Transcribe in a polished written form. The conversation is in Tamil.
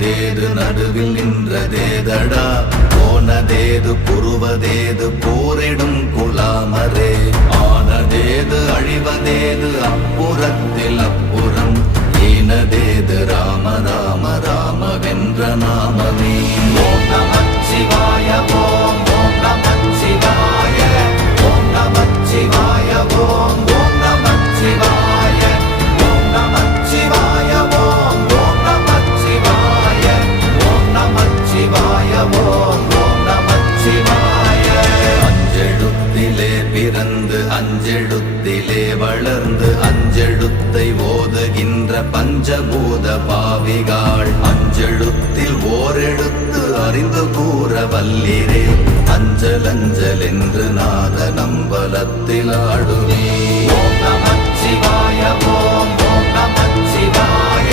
தேது நடுவில் நின்றதேதடா போனதேது புருவதேது போரிடும் குலாமரே ஆனதேது அழிவதேது அப்புறத்தில் அப்புறம் ஈனதேது ராம ராம ராம வென்ற நாமமே ஓம் நமச்சிவாய ஓம் ஓம் நமச்சிவாய ஓம் நமச்சிவாய ஓம் ஓம் நமச்சிவாய ஓம் நமச்சிவாய ஓம் ஓம் நமச்சிவாய ஓம் நமச்சிவாய ஓம் ஓம் நமச்சிவாய அஞ்செழுத்திலே பிறந்து அஞ்செழுத்திலே வளர்ந்து அஞ்செழுத்தை ஓதுகின்ற பஞ்சபூத பாவிகாள் அஞ்செழுத்தில் ஓரெழுத்து அறிந்து கூற வல்லிரே அஞ்சல் அஞ்சல் என்று நாத நம்பலத்தில் ஆடுவே ஓம் நமச்சிவாய ஓம்